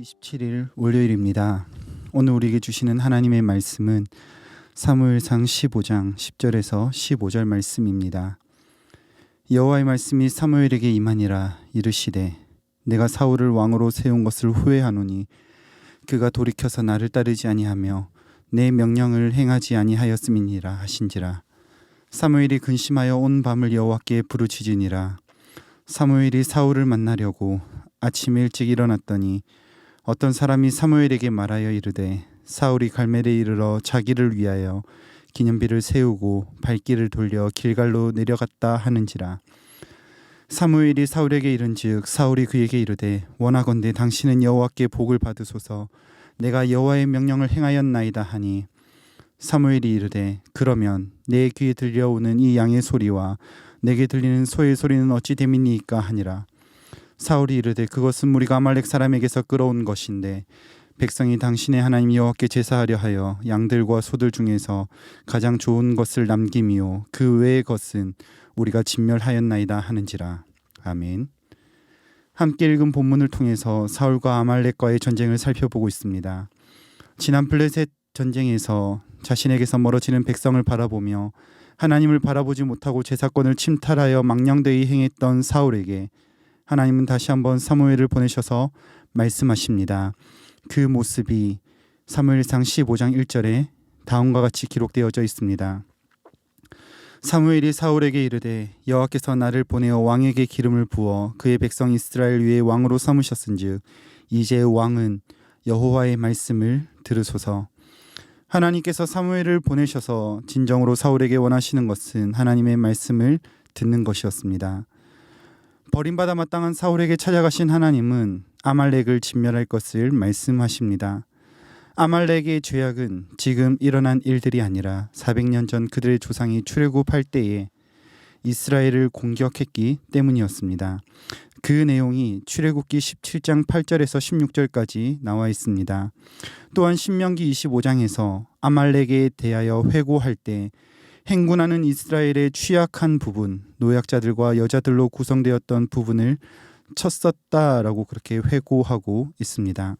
27일 월요일입니다. 오늘 우리에게 주시는 하나님의 말씀은 사무엘상 15장 10절에서 15절 말씀입니다. 여호와의 말씀이 사무엘에게 임하니라. 이르시되 내가 사울을 왕으로 세운 것을 후회하노니 그가 돌이켜서 나를 따르지 아니하며 내 명령을 행하지 아니하였음이니라 하신지라. 사무엘이 근심하여 온 밤을 여호와께 부르짖으니라. 사무엘이 사울을 만나려고 아침에 일찍 일어났더니 어떤 사람이 사무엘에게 말하여 이르되 사울이 갈멜에 이르러 자기를 위하여 기념비를 세우고 발길을 돌려 길갈로 내려갔다 하는지라. 사무엘이 사울에게 이른즉 사울이 그에게 이르되 원하건대 당신은 여호와께 복을 받으소서. 내가 여호와의 명령을 행하였나이다 하니 사무엘이 이르되 그러면 내 귀에 들려오는 이 양의 소리와 내게 들리는 소의 소리는 어찌 됨이니이까 하니라. 사울이 이르되 그것은 우리가 아말렉 사람에게서 끌어온 것인데 백성이 당신의 하나님 여호와께 제사하려 하여 양들과 소들 중에서 가장 좋은 것을 남김이요 그 외의 것은 우리가 진멸하였나이다 하는지라. 아멘. 함께 읽은 본문을 통해서 사울과 아말렉과의 전쟁을 살펴보고 있습니다. 지난 블레셋 전쟁에서 자신에게서 멀어지는 백성을 바라보며 하나님을 바라보지 못하고 제사권을 침탈하여 망령되이 행했던 사울에게 하나님은 다시 한번 사무엘을 보내셔서 말씀하십니다. 그 모습이 사무엘상 15장 1절에 다음과 같이 기록되어져 있습니다. 사무엘이 사울에게 이르되 여호와께서 나를 보내어 왕에게 기름을 부어 그의 백성 이스라엘 위에 왕으로 삼으셨은즉 이제 왕은 여호와의 말씀을 들으소서. 하나님께서 사무엘을 보내셔서 진정으로 사울에게 원하시는 것은 하나님의 말씀을 듣는 것이었습니다. 버림받아 마땅한 사울에게 찾아가신 하나님은 아말렉을 진멸할 것을 말씀하십니다. 아말렉의 죄악은 지금 일어난 일들이 아니라 400년 전 그들의 조상이 출애굽할 때에 이스라엘을 공격했기 때문이었습니다. 그 내용이 출애굽기 17장 8절에서 16절까지 나와 있습니다. 또한 신명기 25장에서 아말렉에 대하여 회고할 때 행군하는 이스라엘의 취약한 부분, 노약자들과 여자들로 구성되었던 부분을 쳤었다라고 그렇게 회고하고 있습니다.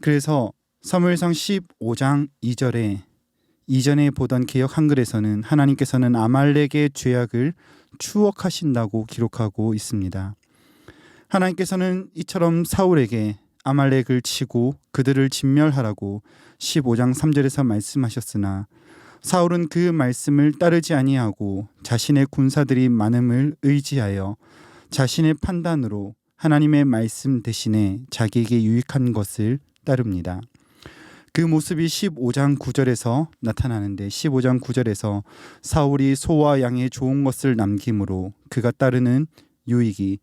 그래서 사무엘상 15장 2절에 이전에 보던 개역 한글에서는 하나님께서는 아말렉의 죄악을 추억하신다고 기록하고 있습니다. 하나님께서는 이처럼 사울에게 아말렉을 치고 그들을 진멸하라고 15장 3절에서 말씀하셨으나 사울은 그 말씀을 따르지 아니하고 자신의 군사들이 많음을 의지하여 자신의 판단으로 하나님의 말씀 대신에 자기에게 유익한 것을 따릅니다. 그 모습이 15장 9절에서 나타나는데 15장 9절에서 사울이 소와 양의 좋은 것을 남김으로 그가 따르는 유익이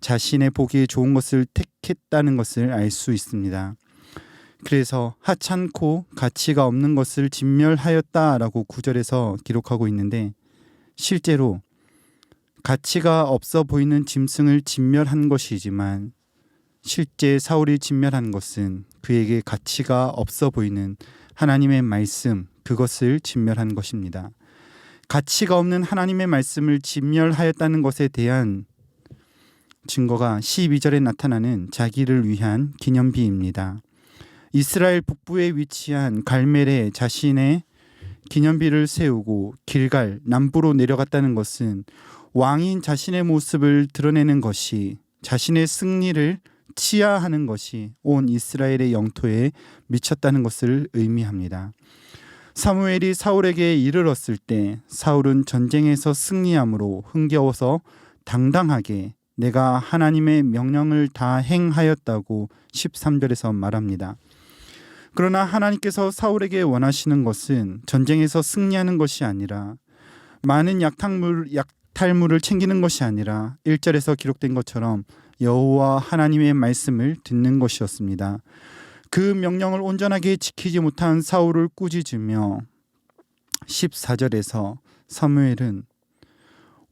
자신의 보기에 좋은 것을 택했다는 것을 알 수 있습니다. 그래서 하찮고 가치가 없는 것을 진멸하였다라고 9절에서 기록하고 있는데 실제로 가치가 없어 보이는 짐승을 진멸한 것이지만 실제 사울이 진멸한 것은 그에게 가치가 없어 보이는 하나님의 말씀, 그것을 진멸한 것입니다. 가치가 없는 하나님의 말씀을 진멸하였다는 것에 대한 증거가 12절에 나타나는 자기를 위한 기념비입니다. 이스라엘 북부에 위치한 갈멜에 자신의 기념비를 세우고 길갈 남부로 내려갔다는 것은 왕인 자신의 모습을 드러내는 것이, 자신의 승리를 치하하는 것이 온 이스라엘의 영토에 미쳤다는 것을 의미합니다. 사무엘이 사울에게 이르렀을 때 사울은 전쟁에서 승리함으로 흥겨워서 당당하게 내가 하나님의 명령을 다 행하였다고 13절에서 말합니다. 그러나 하나님께서 사울에게 원하시는 것은 전쟁에서 승리하는 것이 아니라 많은 약탈물을 챙기는 것이 아니라 1절에서 기록된 것처럼 여호와 하나님의 말씀을 듣는 것이었습니다. 그 명령을 온전하게 지키지 못한 사울을 꾸짖으며 14절에서 사무엘은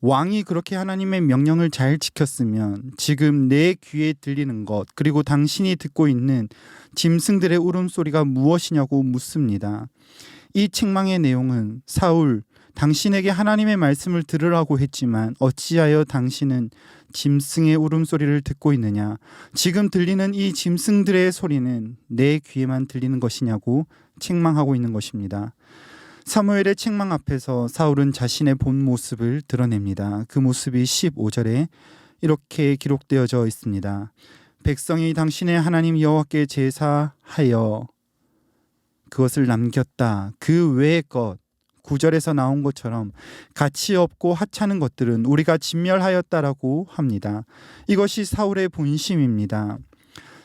왕이 그렇게 하나님의 명령을 잘 지켰으면 지금 내 귀에 들리는 것 그리고 당신이 듣고 있는 짐승들의 울음소리가 무엇이냐고 묻습니다. 이 책망의 내용은 사울 당신에게 하나님의 말씀을 들으라고 했지만 어찌하여 당신은 짐승의 울음소리를 듣고 있느냐? 지금 들리는 이 짐승들의 소리는 내 귀에만 들리는 것이냐고 책망하고 있는 것입니다. 사무엘의 책망 앞에서 사울은 자신의 본 모습을 드러냅니다. 그 모습이 15절에 이렇게 기록되어져 있습니다. 백성이 당신의 하나님 여호와께 제사하여 그것을 남겼다. 그 외의 것, 9절에서 나온 것처럼 가치 없고 하찮은 것들은 우리가 진멸하였다라고 합니다. 이것이 사울의 본심입니다.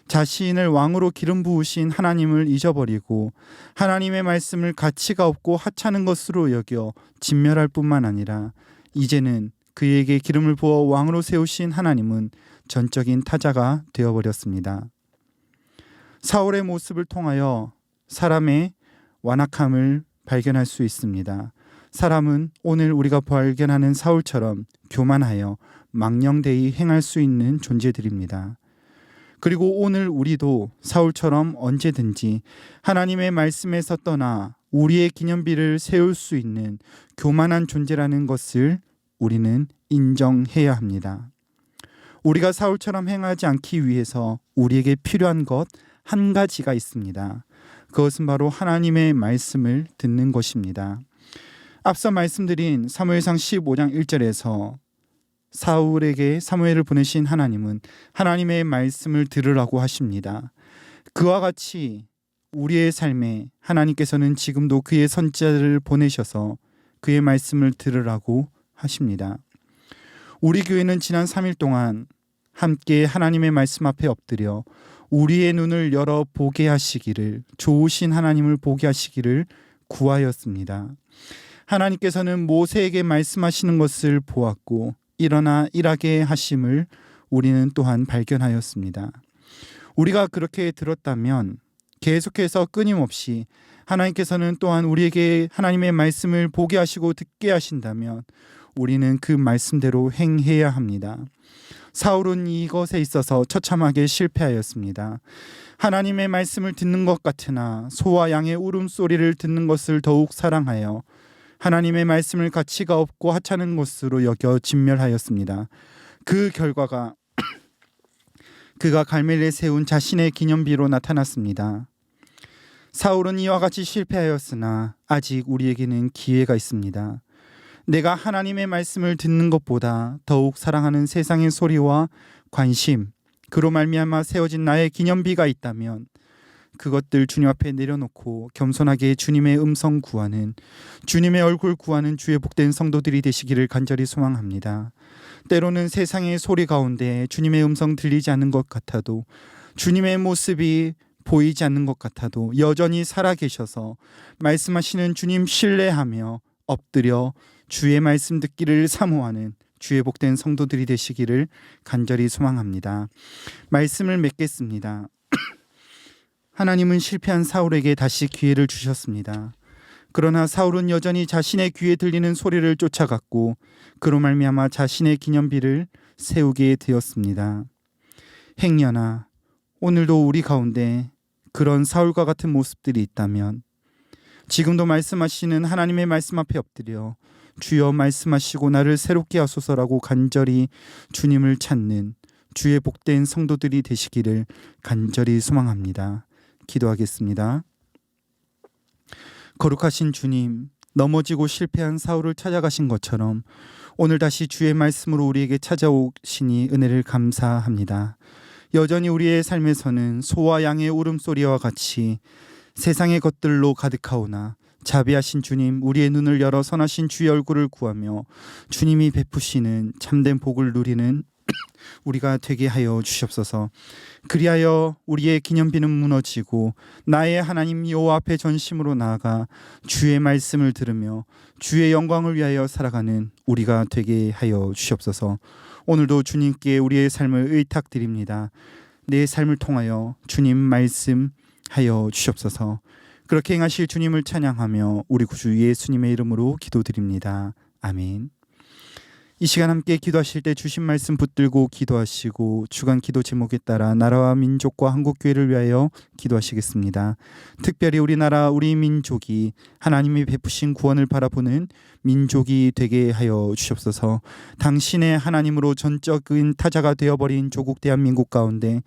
자신을 왕으로 기름 부으신 하나님을 잊어버리고 하나님의 말씀을 가치가 없고 하찮은 것으로 여겨 진멸할 뿐만 아니라 이제는 그에게 기름을 부어 왕으로 세우신 하나님은 전적인 타자가 되어버렸습니다. 사울의 모습을 통하여 사람의 완악함을 발견할 수 있습니다. 사람은 오늘 우리가 발견하는 사울처럼 교만하여 망령되이 행할 수 있는 존재들입니다. 그리고 오늘 우리도 사울처럼 언제든지 하나님의 말씀에서 떠나 우리의 기념비를 세울 수 있는 교만한 존재라는 것을 우리는 인정해야 합니다. 우리가 사울처럼 행하지 않기 위해서 우리에게 필요한 것 한 가지가 있습니다. 그것은 바로 하나님의 말씀을 듣는 것입니다. 앞서 말씀드린 사무엘상 15장 1절에서 사울에게 사무엘을 보내신 하나님은 하나님의 말씀을 들으라고 하십니다. 그와 같이 우리의 삶에 하나님께서는 지금도 그의 선지자를 보내셔서 그의 말씀을 들으라고 하십니다. 우리 교회는 지난 3일 동안 함께 하나님의 말씀 앞에 엎드려 우리의 눈을 열어 보게 하시기를, 좋으신 하나님을 보게 하시기를 구하였습니다. 하나님께서는 모세에게 말씀하시는 것을 보았고 일어나 일하게 하심을 우리는 또한 발견하였습니다. 우리가 그렇게 들었다면 계속해서 끊임없이 하나님께서는 또한 우리에게 하나님의 말씀을 보게 하시고 듣게 하신다면 우리는 그 말씀대로 행해야 합니다. 사울은 이것에 있어서 처참하게 실패하였습니다. 하나님의 말씀을 듣는 것 같으나 소와 양의 울음소리를 듣는 것을 더욱 사랑하여 하나님의 말씀을 가치가 없고 하찮은 것으로 여겨 진멸하였습니다. 그 결과가 그가 갈멜리에 세운 자신의 기념비로 나타났습니다. 사울은 이와 같이 실패하였으나 아직 우리에게는 기회가 있습니다. 내가 하나님의 말씀을 듣는 것보다 더욱 사랑하는 세상의 소리와 관심, 그로 말미암아 세워진 나의 기념비가 있다면 그것들 주님 앞에 내려놓고 겸손하게 주님의 음성 구하는, 주님의 얼굴 구하는 주의 복된 성도들이 되시기를 간절히 소망합니다. 때로는 세상의 소리 가운데 주님의 음성 들리지 않는 것 같아도, 주님의 모습이 보이지 않는 것 같아도 여전히 살아계셔서 말씀하시는 주님 신뢰하며 엎드려 주의 말씀 듣기를 사모하는 주의 복된 성도들이 되시기를 간절히 소망합니다. 말씀을 맺겠습니다. 하나님은 실패한 사울에게 다시 기회를 주셨습니다. 그러나 사울은 여전히 자신의 귀에 들리는 소리를 쫓아갔고 그로 말미암아 자신의 기념비를 세우게 되었습니다. 행여나 오늘도 우리 가운데 그런 사울과 같은 모습들이 있다면 지금도 말씀하시는 하나님의 말씀 앞에 엎드려 주여 말씀하시고 나를 새롭게 하소서라고 간절히 주님을 찾는 주의 복된 성도들이 되시기를 간절히 소망합니다. 기도하겠습니다. 거룩하신 주님, 넘어지고 실패한 사울을 찾아가신 것처럼 오늘 다시 주의 말씀으로 우리에게 찾아오시니 은혜를 감사합니다. 여전히 우리의 삶에서는 소와 양의 울음소리와 같이 세상의 것들로 가득하오나 자비하신 주님, 우리의 눈을 열어 선하신 주의 얼굴을 구하며 주님이 베푸시는 참된 복을 누리는 우리가 되게 하여 주시옵소서. 그리하여 우리의 기념비는 무너지고 나의 하나님 여호와 앞에 전심으로 나아가 주의 말씀을 들으며 주의 영광을 위하여 살아가는 우리가 되게 하여 주시옵소서. 오늘도 주님께 우리의 삶을 의탁드립니다. 내 삶을 통하여 주님 말씀하여 주시옵소서. 그렇게 행하실 주님을 찬양하며 우리 구주 예수님의 이름으로 기도드립니다. 아멘. 이 시간 함께 기도하실 때 주신 말씀 붙들고 기도하시고 주간 기도 제목에 따라 나라와 민족과 한국교회를 위하여 기도하시겠습니다. 특별히 우리나라 우리 민족이 하나님이 베푸신 구원을 바라보는 민족이 되게 하여 주시옵소서. 당신의 하나님으로 전적인 타자가 되어버린 조국 대한민국 가운데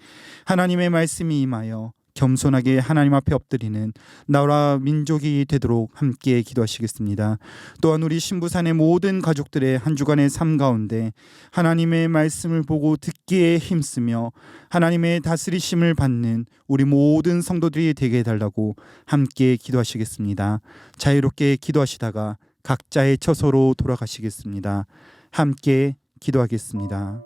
하나님의 말씀이 임하여 겸손하게 하나님 앞에 엎드리는 나라 민족이 되도록 함께 기도하시겠습니다. 또한 우리 신부산의 모든 가족들의 한 주간의 삶 가운데 하나님의 말씀을 보고 듣기에 힘쓰며 하나님의 다스리심을 받는 우리 모든 성도들이 되게 해달라고 함께 기도하시겠습니다. 자유롭게 기도하시다가 각자의 처소로 돌아가시겠습니다. 함께 기도하겠습니다.